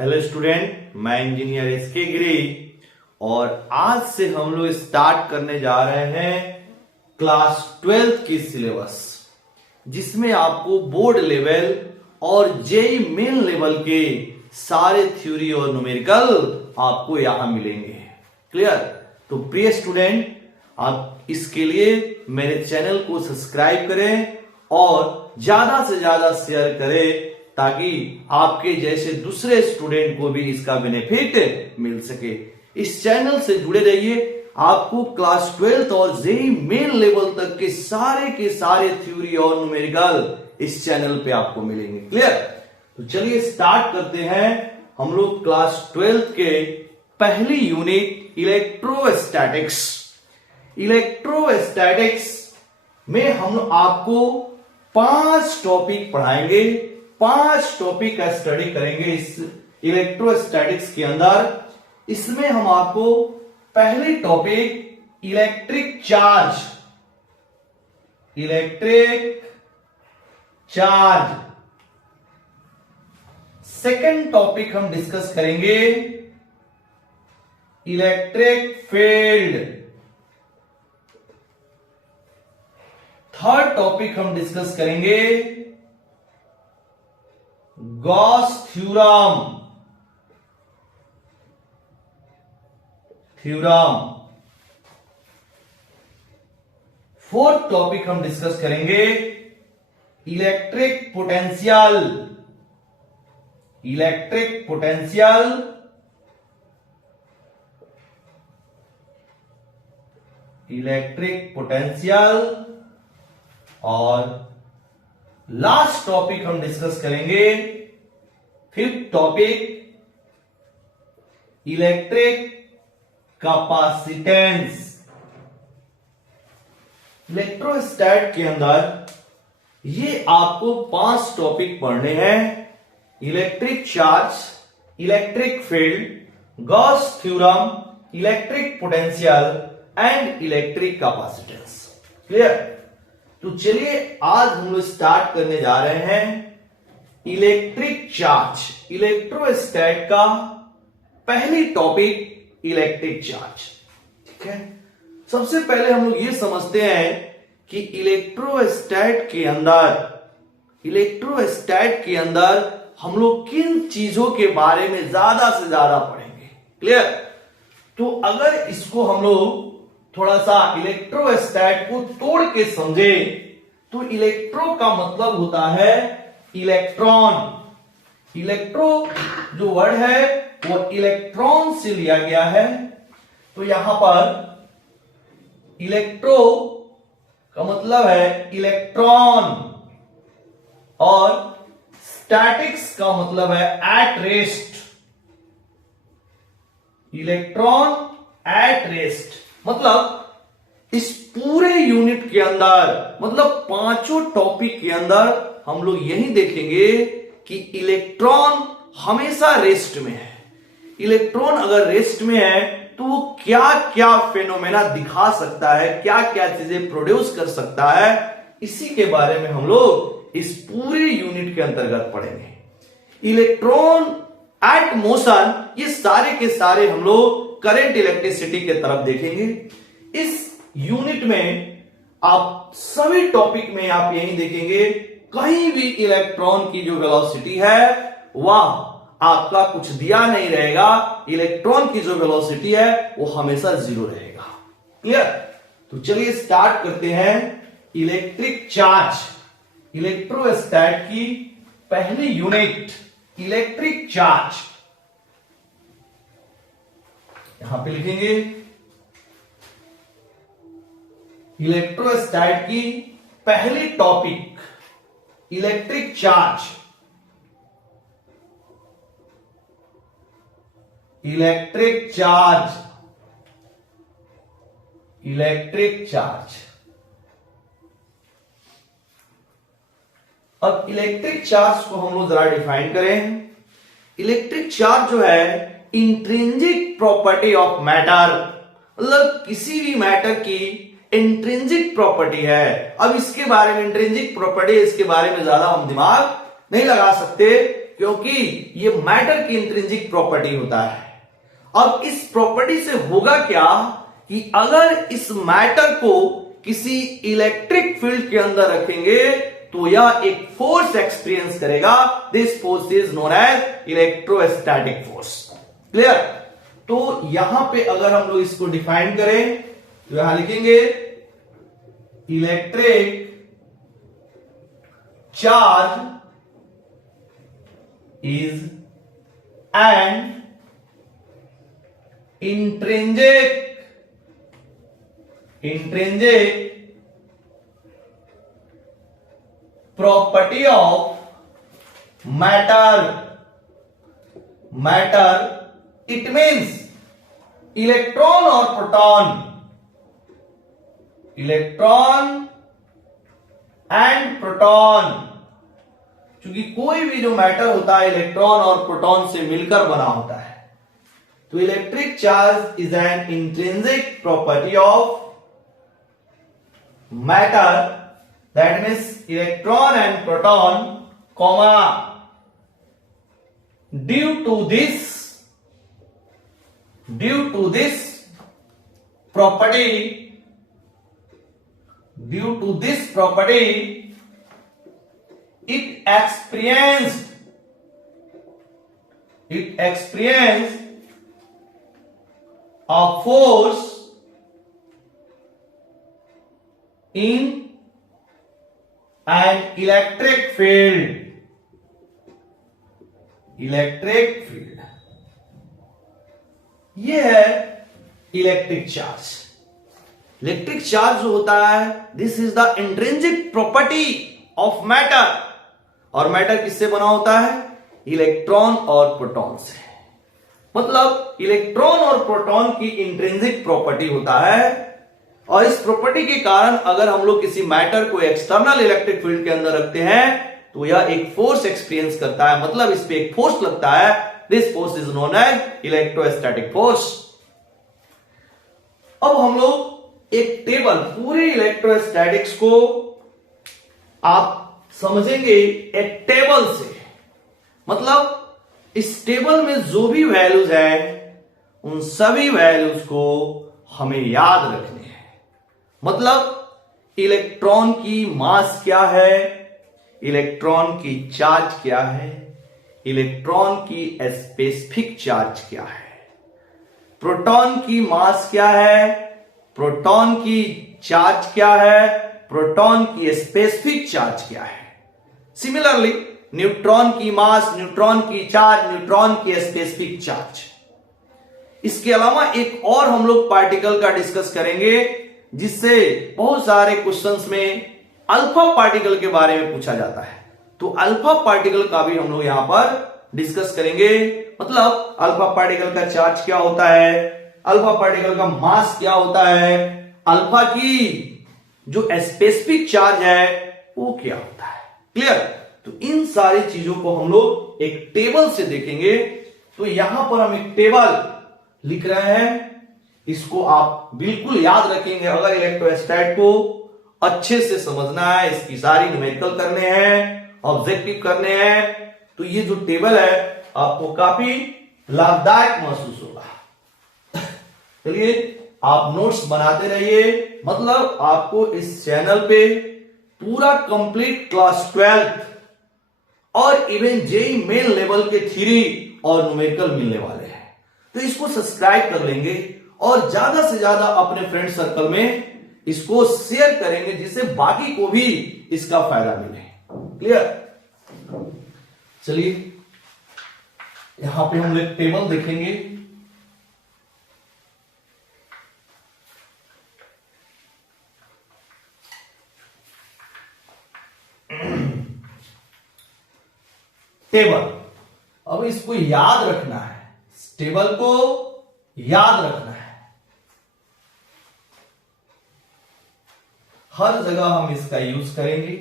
Hello student, मैं engineer SK गिरी और आज से हम लोग स्टार्ट करने जा रहे हैं क्लास 12 की सिलेबस, जिसमें आपको बोर्ड लेवल और जेई मेन लेवल के सारे थ्योरी और न्यूमेरिकल आपको यहां मिलेंगे। क्लियर? तो प्रिय स्टूडेंट, आप इसके लिए मेरे चैनल को सब्सक्राइब करें और ज्यादा से ज्यादा शेयर करें ताकि आपके जैसे दूसरे स्टूडेंट को भी इसका बेनिफिट मिल सके। इस चैनल से जुड़े रहिए, आपको क्लास 12 और जेई मेन लेवल तक के सारे थ्योरी और न्यूमेरिकल इस चैनल पे आपको मिलेंगे। क्लियर? तो चलिए स्टार्ट करते हैं। हम लोग क्लास 12 के पहली यूनिट इलेक्ट्रोस्टैटिक्स में हम आपको 5 टॉपिक पढ़ाएंगे। 5 टॉपिक का स्टडी करेंगे इस इलेक्ट्रोस्टैटिक्स के अंदर। इसमें हम आपको पहली topic electric charge, second topic हम डिस्कस करेंगे इलेक्ट्रिक फील्ड, थर्ड टॉपिक हम डिस्कस करेंगे गॉस थ्योरम, फोर्थ टॉपिक हम डिस्कस करेंगे इलेक्ट्रिक पोटेंशियल और लास्ट टॉपिक हम डिस्कस करेंगे फिफ्थ टॉपिक इलेक्ट्रिक कैपेसिटेंस। इलेक्ट्रोस्टैट के अंदर ये आपको 5 टॉपिक पढ़ने हैं: electric charge, electric field, Gauss theorem, electric potential and electric capacitance. Clear? तो चलिए आज हम लोग स्टार्ट करने जा रहे हैं इलेक्ट्रिक चार्ज। इलेक्ट्रोस्टैट का पहली टॉपिक इलेक्ट्रिक चार्ज। ठीक है, सबसे पहले हम लोग ये समझते हैं कि इलेक्ट्रोस्टैट के अंदर हम लोग किन चीजों के बारे में ज्यादा से ज्यादा पढ़ेंगे। क्लियर? तो अगर इसको हम लोग थोड़ा सा इलेक्ट्रोस्टैट को तोड़ के समझे तो इलेक्ट्रो का मतलब होता है इलेक्ट्रॉन। इलेक्ट्रो जो वर्ड है वो इलेक्ट्रॉन से लिया गया है। तो यहां पर इलेक्ट्रो का मतलब है इलेक्ट्रॉन और स्टैटिक्स का मतलब है at rest. Electron at rest मतलब इस पूरे यूनिट के अंदर, मतलब 5 टॉपिक के अंदर हम लोग यही देखेंगे कि इलेक्ट्रॉन हमेशा रेस्ट में है। इलेक्ट्रॉन अगर रेस्ट में है तो वो क्या क्या फेनोमेना दिखा सकता है, क्या क्या चीजें प्रोड्यूस कर सकता है, इसी के बारे में हम लोग इस पूरे यूनिट के अंतर्गत पढ़ेंगे। इलेक्ट्रॉन एट मोशन, ये सारे के सारे हम लोग करंट इलेक्ट्रिसिटी के तरफ देखेंगे। इस यूनिट में आप सभी टॉपिक में आप यही देखेंगे, कहीं भी इलेक्ट्रॉन की जो वेलोसिटी है वह आपका कुछ दिया नहीं रहेगा। इलेक्ट्रॉन की जो वेलोसिटी है वो हमेशा 0 रहेगा। क्लियर? तो चलिए स्टार्ट करते हैं इलेक्ट्रिक चार्ज। इलेक्ट्रोस्टैट की पहली यूनिट इलेक्ट्रिक चार्ज, यहां पे लिखेंगे इलेक्ट्रोस्टैट की पहली टॉपिक इलेक्ट्रिक चार्ज। अब इलेक्ट्रिक चार्ज को हम लोग जरा डिफाइन करें। इलेक्ट्रिक चार्ज जो है इंट्रिंसिक प्रॉपर्टी ऑफ मैटर, मतलब किसी भी मैटर की इंट्रिंसिक प्रॉपर्टी है। अब इसके बारे में इंट्रिंसिक प्रॉपर्टी, इसके बारे में ज्यादा हम दिमाग नहीं लगा सकते क्योंकि ये मैटर की इंट्रिंसिक प्रॉपर्टी होता है। अब इस प्रॉपर्टी से होगा क्या कि अगर इस मैटर को किसी इलेक्ट्रिक फील्ड के अंदर रखेंगे तो यह एक फोर्स एक्सपीरियंस करेगा। This force is known as electrostatic force. Clear? तो यहां पे अगर हम लोग इसको डिफाइन करें तो यहां लिखेंगे electric charge is N intrinsic property of matter it means electron or proton and proton क्योंकि कोई भी जो मैटर होता है इलेक्ट्रॉन और प्रोटॉन से मिलकर बना होता है। तो electric charge is an intrinsic property of matter that means electron and proton comma due to this property it experienced a force in an electric field ये है इलेक्ट्रिक चार्ज जो होता है this is the intrinsic property of matter. और matter किससे बना होता है? इलेक्ट्रॉन और प्रोटॉन से। मतलब इलेक्ट्रॉन और प्रोटॉन की इंट्रिंसिक प्रॉपर्टी होता है और इस प्रॉपर्टी के कारण अगर हम लोग किसी मैटर को एक्सटर्नल इलेक्ट्रिक फील्ड के अंदर रखते हैं तो यह एक फोर्स एक्सपीरियंस करता है, मतलब इस पे एक फोर्स लगता है। This force is known as electrostatic force. अब हम लोग एक टेबल पूरे इलेक्ट्रोस्टैटिक्स को आप समझेंगे एक टेबल से, मतलब इस टेबल में जो भी वैल्यूज है उन सभी वैल्यूज को हमें याद रखने हैं। मतलब इलेक्ट्रॉन की मास क्या है, इलेक्ट्रॉन की चार्ज क्या है, इलेक्ट्रॉन की स्पेसिफिक चार्ज क्या है, प्रोटॉन की मास क्या है, प्रोटॉन की चार्ज क्या है, प्रोटॉन की स्पेसिफिक चार्ज क्या है। सिमिलरली न्यूट्रॉन की मास, न्यूट्रॉन की चार्ज, न्यूट्रॉन की स्पेसिफिक चार्ज। इसके अलावा एक और हम लोग पार्टिकल का डिस्कस करेंगे जिससे बहुत सारे क्वेश्चंस में अल्फा पार्टिकल के बारे में पूछा जाता है। तो अल्फा पार्टिकल का भी हम लोग यहां पर डिस्कस करेंगे। मतलब अल्फा पार्टिकल का चार्ज क्या होता है, अल्फा पार्टिकल का मास क्या होता है, अल्फा की जो स्पेसिफिक चार्ज है वो क्या होता है। क्लियर? तो इन सारी चीजों को हम लोग एक टेबल से देखेंगे। तो यहां पर हम एक टेबल लिख रहे हैं, इसको आप बिल्कुल याद रखेंगे। अगर इलेक्ट्रोस्टैट को अच्छे से समझना है, इसकी सारी न्यूमेरिकल करने हैं, ऑब्जेक्टिव करने हैं, तो ये जो टेबल है आपको काफी लाभदायक महसूस होगा। चलिए आप नोट्स बनाते रहिए। मतलब आपको इस चैनल पे पूरा कंप्लीट क्लास 12 और इवन जेई मेन लेवल के थ्योरी और न्यूमेरिकल मिलने वाले हैं। तो इसको सब्सक्राइब कर लेंगे और ज्यादा से ज्यादा अपने फ्रेंड सर्कल में इसको शेयर करेंगे जिससे बाकी को भी इसका फायदा मिले। क्लियर? चलिए यहां पे हम एक टेबल देखेंगे। टेबल, अब इसको याद रखना है, इस टेबल को याद रखना है। हर जगह हम इसका यूज करेंगे,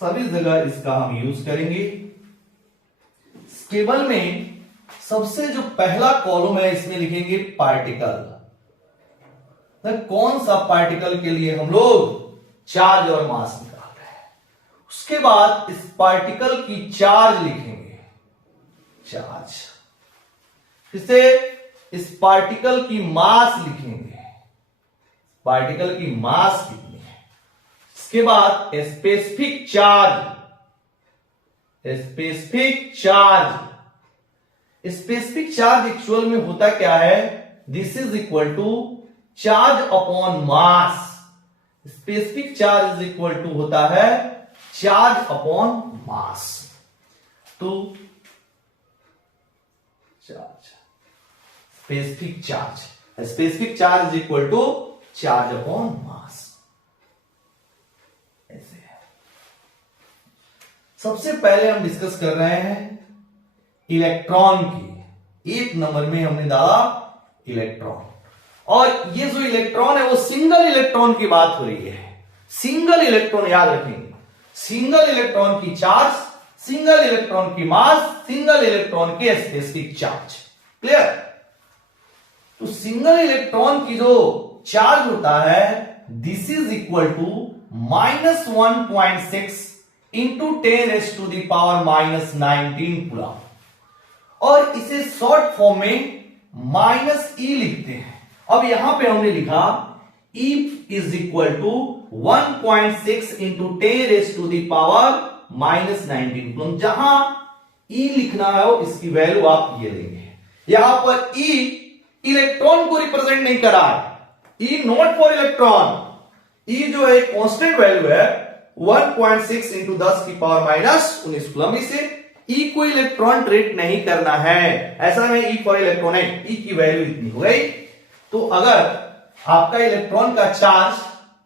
सभी जगह इसका हम यूज करेंगे। इस टेबल में सबसे जो पहला कॉलम है इसमें लिखेंगे पार्टिकल। कौन सा पार्टिकल के लिए हम लोग चार्ज और मास निकाल रहे हैं, उसके बाद इस पार्टिकल की चार्ज लिखेंगे, चार्ज। इसे इस पार्टिकल की मास लिखेंगे, पार्टिकल की मास कितनी है। इसके बाद specific charge, specific charge. Specific charge actual में होता क्या है, this is equal to charge upon mass. Specific charge is equal to होता है चार्ज अपॉन मास। तो charge, specific charge, specific charge is equal to charge upon mass. ऐसे है। सबसे पहले हम डिस्कस कर रहे हैं इलेक्ट्रॉन की। एक नंबर में हमने डाला इलेक्ट्रॉन, और ये जो इलेक्ट्रॉन है वो सिंगल इलेक्ट्रॉन की बात हो रही है। सिंगल इलेक्ट्रॉन याद रखेंगे, सिंगल इलेक्ट्रॉन की चार्ज, सिंगल इलेक्ट्रॉन की मास, सिंगल इलेक्ट्रॉन की स्पेसिफिक चार्ज। क्लियर। तो सिंगल इलेक्ट्रॉन की जो चार्ज होता है, this is equal to -1.6 into 10⁻⁻19 coulomb, और इसे शॉर्ट फॉर्म में -e लिखते हैं। अब यहां पे हमने लिखा E is equal to 1.6 into 10⁻⁻19 coulomb. जहां E लिखना है इसकी वैल्यू आप ये लेंगे। यहां पर E इलेक्ट्रॉन को रिप्रेजेंट नहीं कर रहा है, E not for electron. E जो है कांस्टेंट वैल्यू है 1.6 इंटू 10⁻⁻19 कूलम। इसे E को इलेक्ट्रॉन ट्रीट नहीं करना है, ऐसा में E फॉर इलेक्ट्रॉन है, E की वैल्यू इतनी हो गई। तो अगर आपका इलेक्ट्रॉन का चार्ज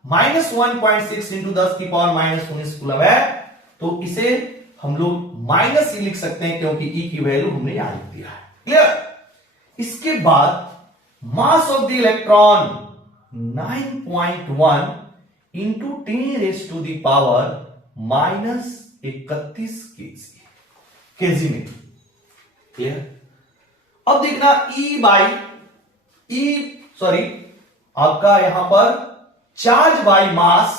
-1.6 इंटू 10⁻⁻19 कूलम है, तो इसे हम लोग -e लिख सकते हैं, क्योंकि E की वैल्यू हमने यहां लिख दिया है। क्लियर। इसके बाद mass of the electron 9.1 into 10⁻31 KG में। क्लियर। अब देखना आपका यहां पर चार्ज बाय मास।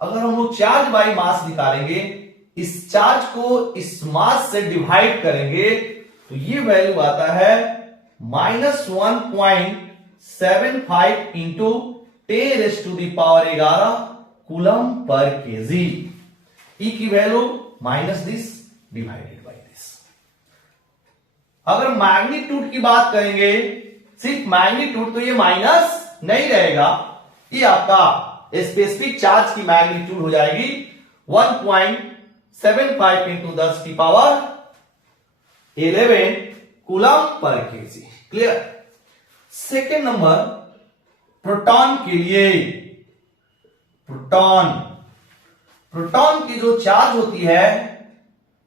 अगर हम लोग चार्ज बाय मास निकालेंगे, इस चार्ज को इस मास से डिवाइड करेंगे, तो ये वैल्यू आता है -1.75 इंटू 10⁻11 कूलम पर केजी। ई की value minus this divided by this. अगर मैग्नीट्यूड की बात करेंगे, सिर्फ मैग्नीट्यूड, तो ये माइनस नहीं रहेगा, ये आपका स्पेसिफिक चार्ज की मैग्नीट्यूड हो जाएगी 1.75 into 10⁻11 coulomb per KG. Clear. Second number proton के लिए। प्रोटॉन की जो चार्ज होती है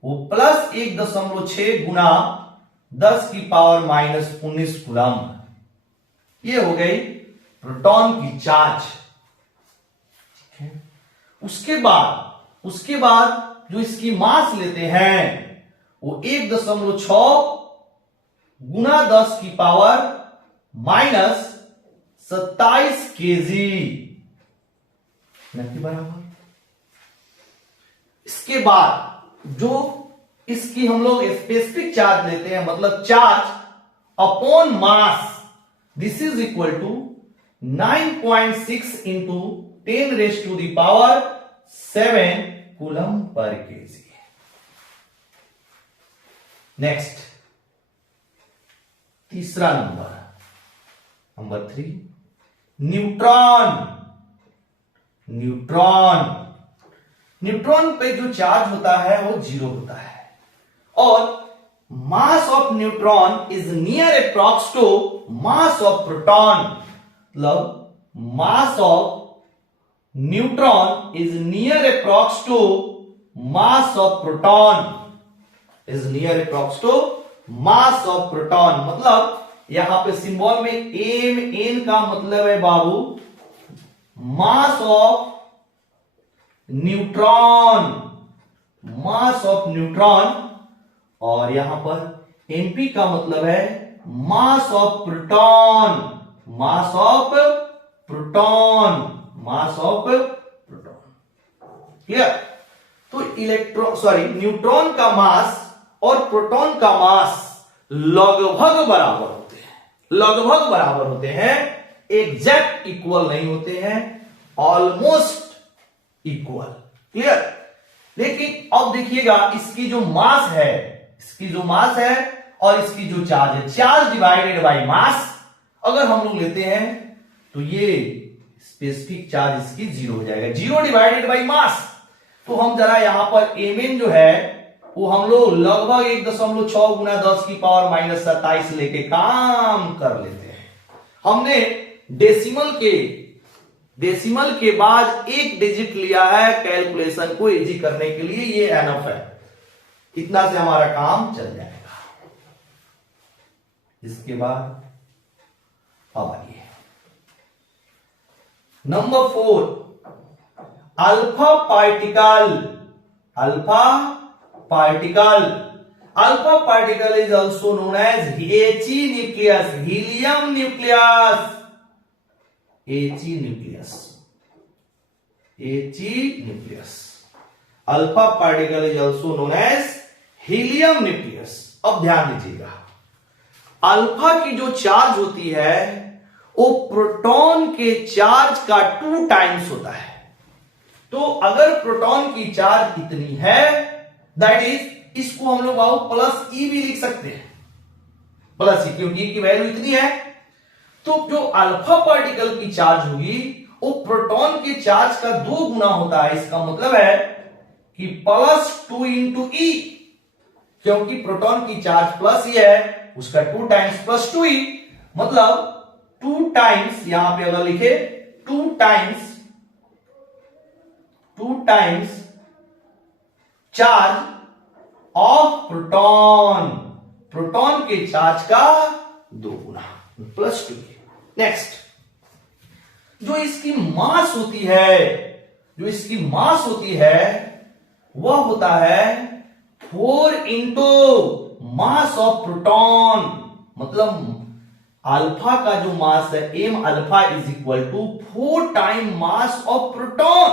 वो +1.6 गुना 10⁻⁻19 कूलम। ये हो गई प्रोटॉन की चार्ज। उसके बाद जो इसकी मास लेते हैं वो 1.6 गुना 10⁻⁻27 केजी के बराबर। इसके बाद जो इसकी हम लोग स्पेसिफिक चार्ज लेते हैं, मतलब charge upon mass, this is equal to 9.6 into 10⁻7 coulomb per केजी। नेक्स्ट तीसरा नंबर 3, न्यूट्रॉन पे जो चार्ज होता है वो 0 होता है, और mass of neutron is near approx to mass of proton. मतलब mass of neutron is near approx to mass of proton, मतलब यहां पे सिंबल में एन का मतलब है बाबू मास ऑफ न्यूट्रॉन, और यहां पर एनपी का मतलब है मास ऑफ प्रोटॉन। क्लियर। तो न्यूट्रॉन का मास और प्रोटॉन का मास लगभग बराबर होते हैं, लगभग बराबर होते हैं, एग्जैक्ट इक्वल नहीं होते हैं, ऑलमोस्ट इक्वल। क्लियर? लेकिन अब देखिएगा इसकी जो मास है, इसकी जो मास है और इसकी जो चार्ज है, चार्ज डिवाइडेड बाय मास अगर हम लोग लेते हैं तो ये स्पेसिफिक चार्ज इसकी जीरो हो जाएगा, जीरो डिवाइडेड बाय मास। तो हम जरा यहां पर एमएन जो है वो हम लोग लगभग 1.6 गुना 10 की पावर माइनस 27 लेके काम कर लेते हैं। हमने डेसिमल के बाद एक डिजिट लिया है कैलकुलेशन को इजी करने के लिए, ये एनफ है, इतना से हमारा काम चल जाएगा। इसके बाद अब आइए number 4, alpha particle is also known as He nucleus, helium nucleus, He nucleus. Alpha particle is also known as helium nucleus. अब ध्यान दीजिएगा, अल्फा की जो चार्ज होती है वो प्रोटॉन के चार्ज का 2 टाइम्स होता है। तो अगर प्रोटॉन की चार्ज इतनी है, दैट इज इसको हम लोग प्लस ई भी लिख सकते हैं, प्लस ई, क्योंकि की वैल्यू इतनी है। तो जो अल्फा पार्टिकल की चार्ज होगी वो प्रोटॉन के चार्ज का 2 गुना होता है। इसका मतलब है कि +2 इंटू ई, क्योंकि प्रोटॉन की चार्ज प्लस ई है, उसका 2 टाइम्स +2e, मतलब 2 टाइम्स, यहां पे अगर लिखे 2 टाइम्स चार्ज ऑफ प्रोटॉन के चार्ज का 2 गुना +2। नेक्स्ट, जो इसकी मास होती है वह होता है 4 इंटू मास ऑफ प्रोटॉन, मतलब अल्फा का जो मास है M alpha is equal to 4 time mass of proton,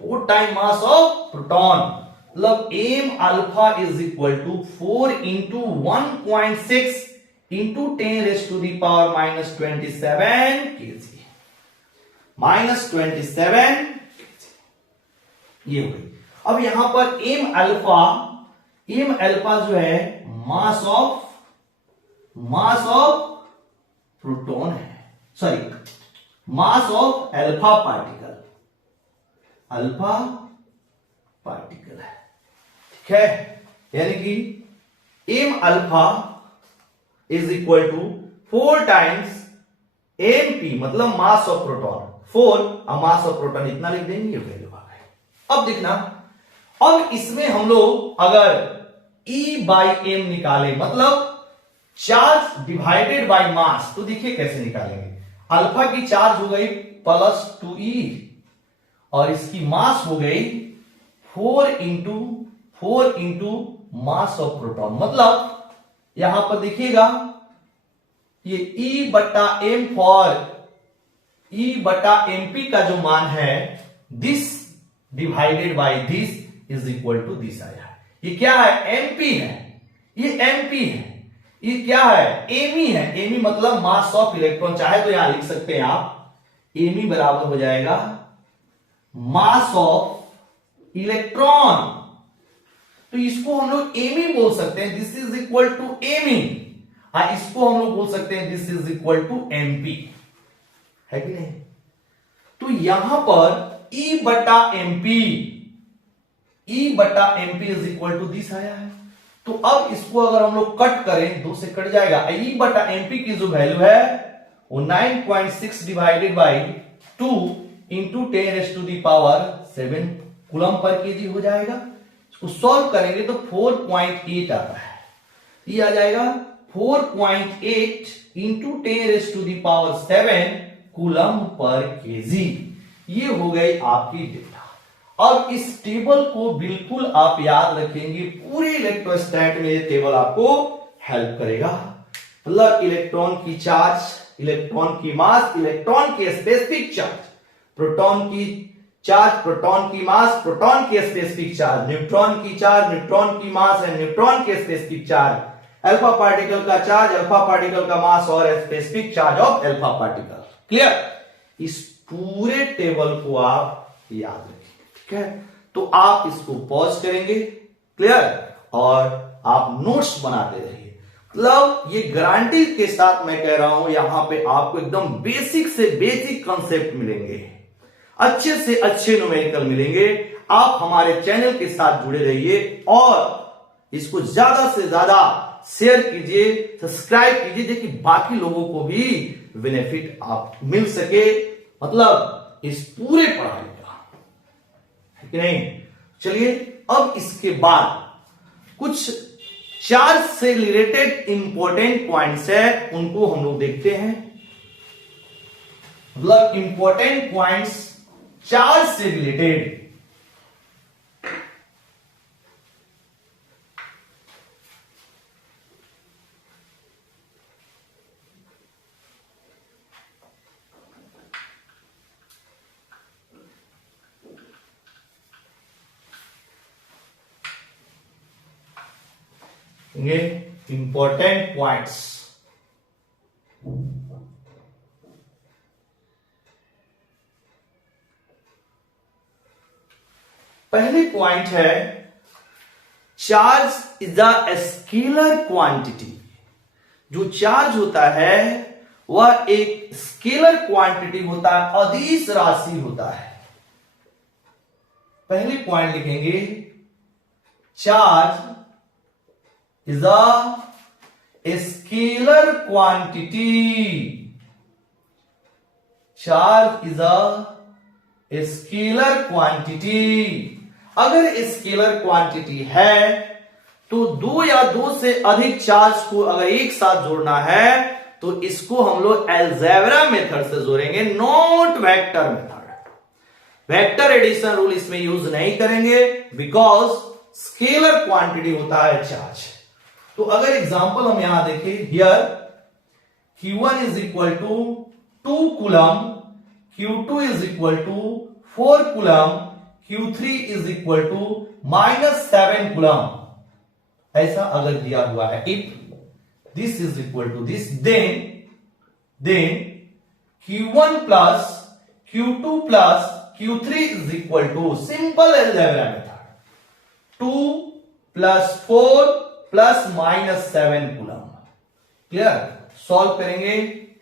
4 time mass of proton, मतलब M alpha is equal to 4 into 1.6 into 10⁻⁻27 KG, -27 ये हो गई। अब यहां पर एम अल्फा जो है मास ऑफ प्रोटॉन है, sorry mass of alpha particle है, ठीक है। यानी कि m alpha is equal to 4 times MP, मतलब मास ऑफ प्रोटॉन 4 और मास ऑफ प्रोटॉन इतना लिख देंगे, ये वैल्यू आ गई। अब देखना, अब इसमें हम लोग अगर E बाई एम निकाले, मतलब चार्ज डिवाइडेड बाय मास, तो देखिए कैसे निकालेंगे। अल्फा की चार्ज हो गई +2e और इसकी मास हो गई 4 इंटू मास ऑफ प्रोटॉन, मतलब यहां पर देखिएगा ये E बटा एम फॉर E बटा एमपी का जो मान है this divided by this is equal to this आया। ये क्या है? एमपी है, ये एमपी है, ये क्या है? एमई है। एमई मतलब मास ऑफ इलेक्ट्रॉन, चाहे तो यहां लिख सकते हैं आप, एमई बराबर हो जाएगा मास ऑफ इलेक्ट्रॉन। तो इसको हम लोग एमई बोल सकते हैं, this is equal to ME. इसको हम लोग बोल सकते हैं this is equal to MP, है कि नहीं? तो यहां पर E बटा MP is equal to this आया है। तो अब इसको अगर हम लोग कट करें, 2 से कट जाएगा। E बटा एमपी की जो वैल्यू है वो 9.6 divided by 2 into 10⁻⁷ coulomb per KG हो जाएगा। इसको सॉल्व करेंगे तो 4.8 आता है, ये आ जाएगा 4.8 इंटू 10⁻⁷ कूलम पर केजी। ये हो गई आपकी डेटा। अब इस टेबल को बिल्कुल आप याद रखेंगे, पूरे इलेक्ट्रोस्टैट में ये टेबल आपको हेल्प करेगा। मतलब इलेक्ट्रॉन की चार्ज, इलेक्ट्रॉन की मास, इलेक्ट्रॉन की स्पेसिफिक चार्ज, प्रोटॉन की चार्ज, प्रोटॉन की मास, प्रोटॉन की स्पेसिफिक चार्ज, न्यूट्रॉन की चार्ज, न्यूट्रॉन की मास एंड न्यूट्रॉन की स्पेसिफिक चार्ज, अल्फा पार्टिकल का चार्ज, अल्फा पार्टिकल का मास और specific charge of alpha particle. Clear? इस पूरे टेबल को आप याद रखिए, ठीक है? तो आप इसको पॉज करेंगे, क्लियर, और आप नोट्स बनाते रहिए। मतलब ये गारंटी के साथ मैं कह रहा हूं, यहां पे आपको एकदम बेसिक से बेसिक कॉन्सेप्ट मिलेंगे, अच्छे से अच्छे न्यूमेरिकल मिलेंगे। आप हमारे चैनल के साथ जुड़े रहिए और इसको ज्यादा से ज्यादा शेयर कीजिए, सब्सक्राइब कीजिए, ताकि बाकी लोगों को भी बेनिफिट आप मिल सके, मतलब इस पूरे पढ़ाई का, है कि नहीं? चलिए अब इसके बाद कुछ चार्ज से रिलेटेड इंपॉर्टेंट पॉइंट्स है, उनको हम लोग देखते हैं। मतलब इंपॉर्टेंट पॉइंट्स चार्ज से रिलेटेड। Important points. पहले पॉइंट है, charge is a scalar quantity. जो चार्ज होता है वह एक स्केलर क्वांटिटी होता है, अदिश राशि होता है। पहले पॉइंट लिखेंगे, charge is a scalar quantity. Charge is a scalar quantity. अगर स्केलर क्वांटिटी है तो दो या दो से अधिक चार्ज को अगर एक साथ जोड़ना है तो इसको हम लोग अलजेब्रा मेथड से जोड़ेंगे, not vector method. Vector addition rule इसमें यूज नहीं करेंगे, बिकॉज स्केलर क्वांटिटी होता है चार्ज। तो अगर एग्जांपल हम यहां देखें, here Q1 is equal to 2 coulomb, Q2 is equal to 4 coulomb, Q3 is equal to -7 coulomb, ऐसा अगर दिया हुआ है, if this is equal to this, then Q1 plus Q2 plus Q3 is equal to, simple algebra method, 2 plus 4 plus -7 coulomb. Clear? Solve करेंगे,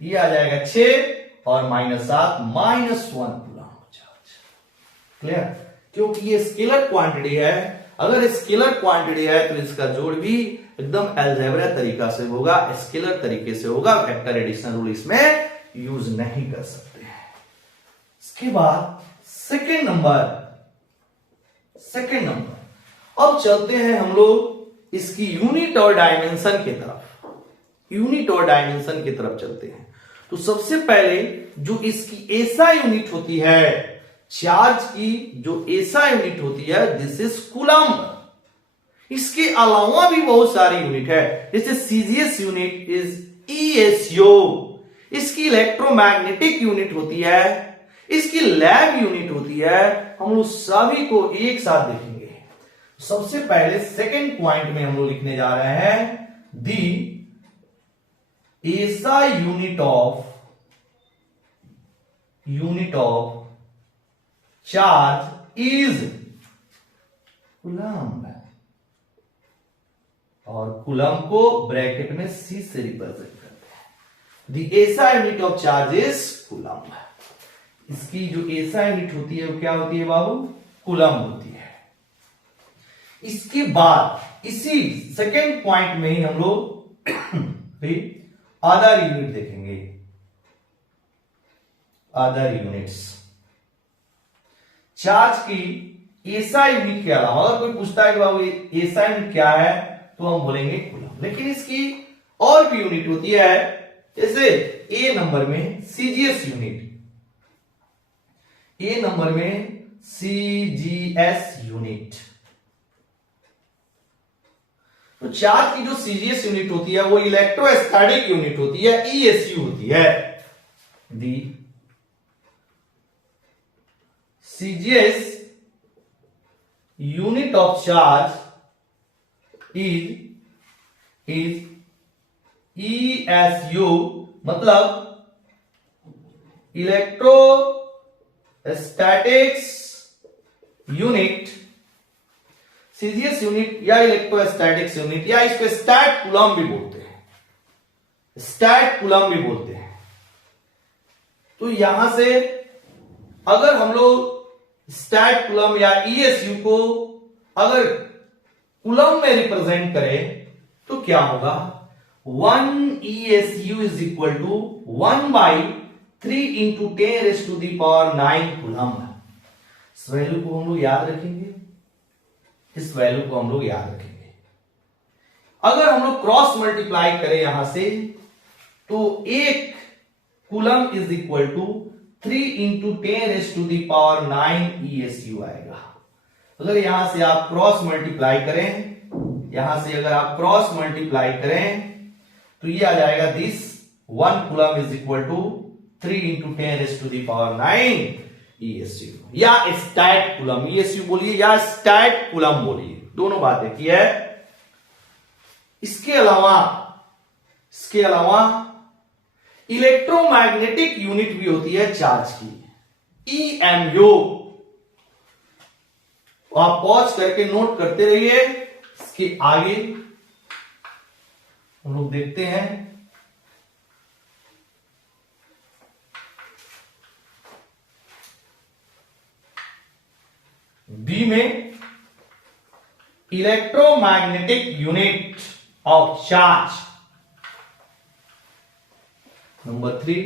ये आ जाएगा 6 और -7 -1 कूलम चार्ज। क्लियर? क्योंकि ये स्केलर क्वांटिटी है, अगर स्केलर क्वांटिटी है तो इसका जोड़ भी एकदम अलजेब्रा तरीका से होगा, स्केलर तरीके से होगा, वेक्टर एडिशन रूल इसमें यूज नहीं कर सकते हैं। इसके बाद सेकेंड नंबर, अब चलते हैं हम लोग इसकी यूनिट और डायमेंशन की तरफ, यूनिट और डायमेंशन की तरफ चलते हैं। तो सबसे पहले जो इसकी एसआई यूनिट होती है, चार्ज की जो एसआई यूनिट होती है, दिस इज कूलम। इसके अलावा भी बहुत सारी यूनिट है, जैसे सीजीएस यूनिट इज ईएसयू, इसकी इलेक्ट्रोमैग्नेटिक यूनिट होती है, इसकी लैब यूनिट होती है। हम लोग सभी को एक साथ देखेंगे। सबसे पहले सेकंड पॉइंट में हम लोग लिखने जा रहे हैं, the SI unit of charge is coulomb, और कूलम को ब्रैकेट में सी से रिप्रेजेंट करते हैं। The SI unit of charge is coulomb. इसकी जो एसआई यूनिट होती है वो क्या होती है बाबू? कूलम होती है। इसके बाद इसी सेकेंड पॉइंट में ही हम लोग अदर यूनिट देखेंगे, अदर यूनिट्स। चार्ज की एसआई यूनिट के अलावा अगर कोई पूछता है कि बाबू एसआई यूनिट क्या है, तो हम बोलेंगे कूलम। लेकिन इसकी और भी यूनिट होती है, जैसे ए नंबर में सीजीएस यूनिट, ए नंबर में सीजीएस यूनिट। तो चार्ज की जो सीजीएस यूनिट होती है वो इलेक्ट्रोस्टैटिक यूनिट होती है, ईएसयू होती है। दी CGS unit of charge is ESU, मतलब इलेक्ट्रोस्टैटिक्स यूनिट, सीजीएस यूनिट या इलेक्ट्रोस्टैटिक्स यूनिट, या इसको स्टैट कूलम भी बोलते हैं, स्टैट कूलम भी बोलते हैं। तो यहां से अगर हम लोग स्टैट कूलम या ईएसयू को अगर कूलम में रिप्रेजेंट करें तो क्या होगा, 1 ESU is equal to 1/3 into 10⁻⁹ coulomb. इस वैल्यू को हम लोग याद रखेंगे, इस वैल्यू को हम लोग याद रखेंगे। अगर हम लोग क्रॉस मल्टीप्लाई करें यहां से तो 1 coulomb is equal to 3 into 10⁻⁹ ESU आएगा। अगर यहां से आप क्रॉस मल्टीप्लाई करें, यहां से अगर आप क्रॉस मल्टीप्लाई करें तो ये आ जाएगा this 1 coulomb is equal to 3 into 10⁻⁹ ESU, या स्टैट कूलम, ESU बोलिए या स्टैट कूलम बोलिए, दोनों बातें की है। इसके अलावा इलेक्ट्रोमैग्नेटिक यूनिट भी होती है चार्ज की, EMU। आप पॉज करके नोट करते रहिए, इसके आगे हम लोग देखते हैं। बी में electromagnetic unit of charge, number 3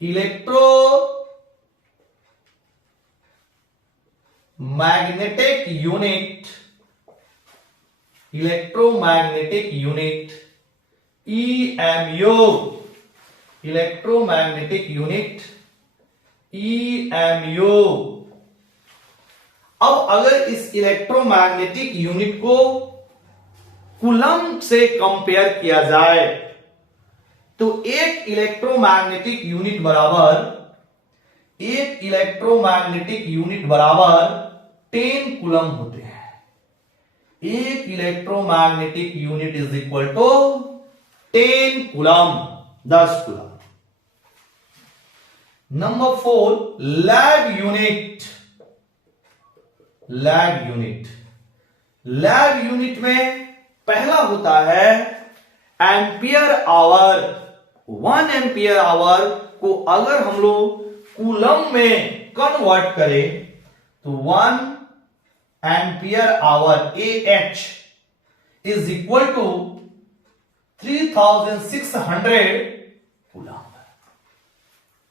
electromagnetic unit EMU, electromagnetic unit EMU। अब अगर इस इलेक्ट्रोमैग्नेटिक यूनिट को कूलम से कंपेयर किया जाए तो एक इलेक्ट्रोमैग्नेटिक यूनिट बराबर 10 कूलम होते हैं। एक electromagnetic unit is equal to 10 coulomb, 10 coulomb. Number 4 lab unit में पहला होता है एम्पियर आवर। 1 एम्पियर आवर को अगर हम लोग कूलम में कन्वर्ट करें तो 1 ampere hour AH is equal to 3600 coulomb.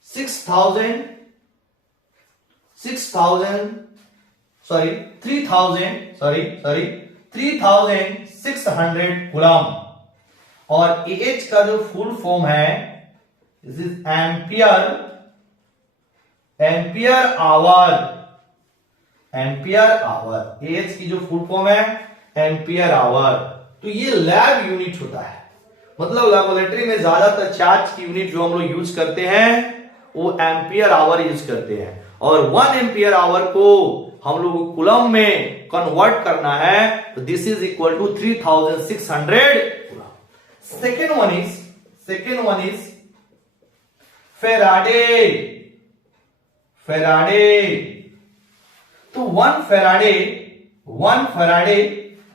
3600 coulomb. और AH का जो फुल फॉर्म है this is ampere hour. AH की जो फुल फॉर्म है एम्पियर आवर। तो ये लैब यूनिट होता है, मतलब लैबोरेटरी में ज्यादातर चार्ज की यूनिट जो हम लोग यूज करते हैं वो एम्पियर आवर यूज करते हैं। और 1 एम्पियर आवर को हम लोग को कूलम में कन्वर्ट करना है तो this is equal to 3600 coulomb. Second one is Faraday. तो 1 Faraday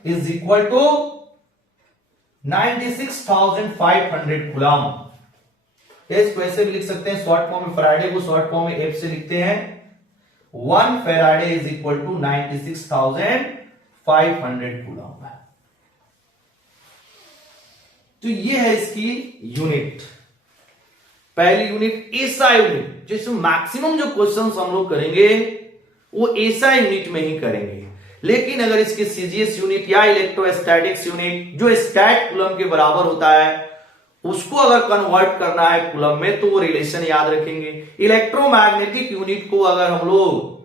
is equal to 96,500 coulomb. इसको ऐसे भी लिख सकते हैं शॉर्ट फॉर्म में, फेराडे को शॉर्ट फॉर्म में F से लिखते हैं। 1 Faraday is equal to 96,500 coulomb. तो ये है इसकी यूनिट। पहली यूनिट एसआई यूनिट, जिसमें मैक्सिमम जो क्वेश्चंस हम लोग करेंगे वो एसआई यूनिट में ही करेंगे। लेकिन अगर इसकी सीजीएस यूनिट या इलेक्ट्रोस्टैटिक्स यूनिट जो स्टैट कूलम के बराबर होता है उसको अगर कन्वर्ट करना है कूलम में तो वो रिलेशन याद रखेंगे। इलेक्ट्रोमैग्नेटिक यूनिट को अगर हम लोग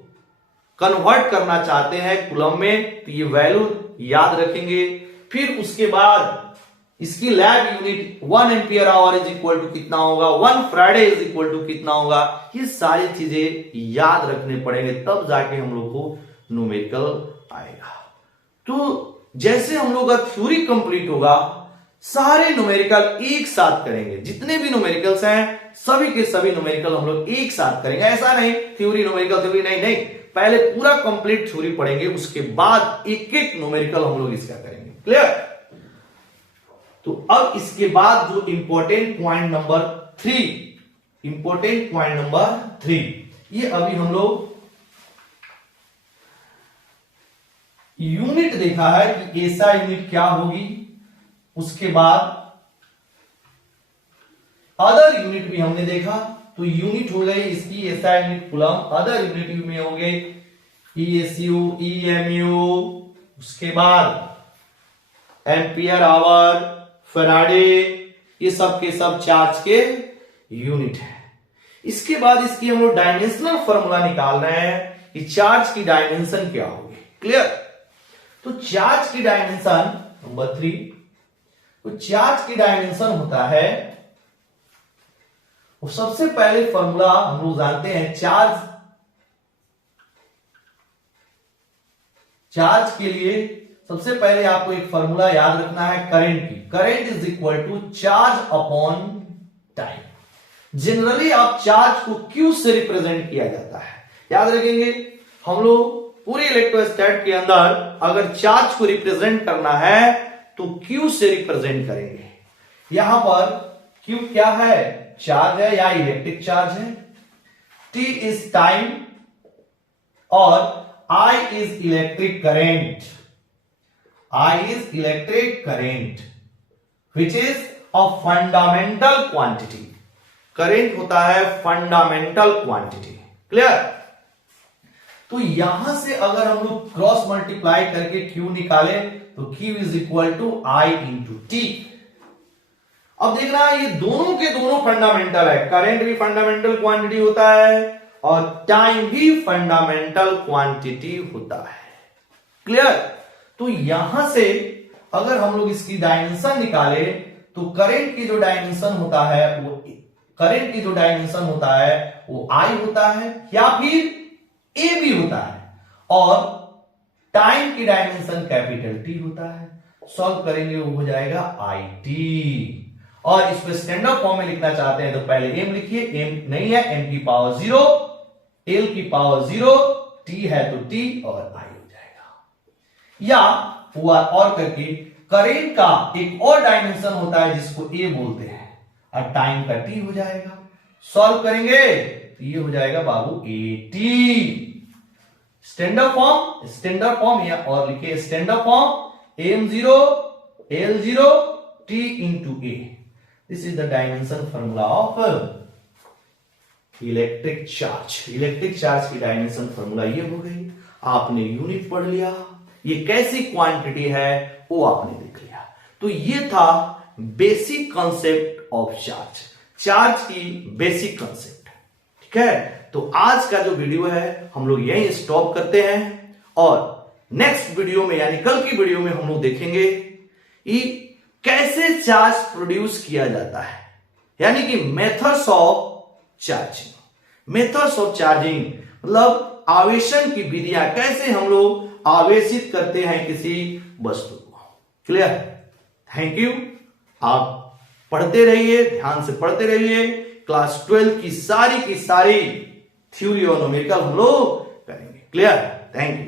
कन्वर्ट करना चाहते हैं कूलम में तो ये वैल्यू याद रखेंगे। फिर उसके बाद इसकी lab unit 1 ampere hour is equal to कितना होगा, 1 फ्राइडे इज इक्वल टू कितना होगा। ये सारी चीजें याद रखने पड़ेंगे, तब जाके हम लोग को न्यूमेरिकल आएगा। तो जैसे हम लोग का थ्योरी कंप्लीट होगा, सारे न्यूमेरिकल एक साथ करेंगे। जितने भी न्यूमेरिकल्स हैं सभी के सभी न्यूमेरिकल हम लोग एक साथ करेंगे। ऐसा नहीं थ्योरी न्यूमेरिकल थ्योरी, नहीं, पहले पूरा कंप्लीट थ्योरी पढ़ेंगे, उसके बाद एक एक न्यूमेरिकल हम लोग इसका करेंगे। क्लियर? तो अब इसके बाद जो इंपॉर्टेंट पॉइंट नंबर 3, ये अभी हम लोग यूनिट देखा है कि ऐसा यूनिट क्या होगी, उसके बाद अदर यूनिट भी हमने देखा। तो यूनिट हो गई इसकी ऐसा यूनिट कूलम, अदर यूनिट में हो गई ESU, EMU, उसके बाद एम्पियर आवर, फैराडे, ये सब के सब चार्ज के यूनिट है। इसके बाद इसकी हम लोग डायमेंशनल फॉर्मूला निकाल रहे हैं कि चार्ज की डायमेंशन क्या होगी। क्लियर? तो चार्ज की डायमेंशन नंबर 3, तो चार्ज की डायमेंशन होता है, और सबसे पहले फॉर्मूला हम लोग जानते हैं चार्ज के लिए सबसे पहले आपको एक फॉर्मूला याद रखना है करंट की। Current is equal to charge upon time. Generally आप चार्ज को Q से रिप्रेजेंट किया जाता है, याद रखेंगे। हम लोग पूरे इलेक्ट्रोस्टैट के अंदर अगर चार्ज को रिप्रेजेंट करना है तो Q से रिप्रेजेंट करेंगे। यहां पर Q क्या है, चार्ज है या इलेक्ट्रिक चार्ज है, T इज टाइम और I is electric current. I is electric current which is a fundamental quantity। Current होता है फंडामेंटल क्वांटिटी। क्लियर? तो यहां से अगर हम लोग क्रॉस मल्टीप्लाई करके Q निकाले तो Q is equal to I into t. अब देखना ये दोनों के दोनों फंडामेंटल है, करंट भी फंडामेंटल क्वांटिटी होता है और टाइम भी फंडामेंटल क्वांटिटी होता है। क्लियर? तो यहां से अगर हम लोग इसकी डायमेंशन निकाले तो करंट की जो डायमेंशन होता है वो I होता है या फिर A भी होता है, और टाइम की डायमेंशन कैपिटल T होता है। सॉल्व करेंगे वो हो जाएगा IT। और इसको स्टैंडर्ड फॉर्म में लिखना चाहते हैं तो पहले m लिखिए, m नहीं है m की पावर 0, l की पावर 0, t है तो t और I। या और करके करंट का एक और डायमेंशन होता है जिसको A बोलते हैं, और टाइम का T हो जाएगा। सॉल्व करेंगे तो ये हो जाएगा बाबू AT। स्टैंडर्ड फॉर्म या और लिखिए standard form m0 l0 t into A। This is the dimension formula of electric charge की डायमेंशन फॉर्मूला ये हो गई। आपने यूनिट पढ़ लिया, ये कैसी क्वांटिटी है वो आपने देख लिया। तो ये था बेसिक कॉन्सेप्ट ऑफ चार्ज की बेसिक कॉन्सेप्ट। ठीक है? तो आज का जो वीडियो है हम लोग यहीं स्टॉप करते हैं, और नेक्स्ट वीडियो में यानी कल की वीडियो में हम लोग देखेंगे कि कैसे चार्ज प्रोड्यूस किया जाता है, यानी कि मेथड्स ऑफ चार्जिंग मतलब आवेशन की विधियां, कैसे हम लोग आवेशित करते हैं किसी वस्तु को। क्लियर? Thank you. आप पढ़ते रहिए, ध्यान से पढ़ते रहिए। क्लास 12 की सारी थ्योरी और न्यूमेरिकल हम लोग करेंगे। क्लियर? Thank you.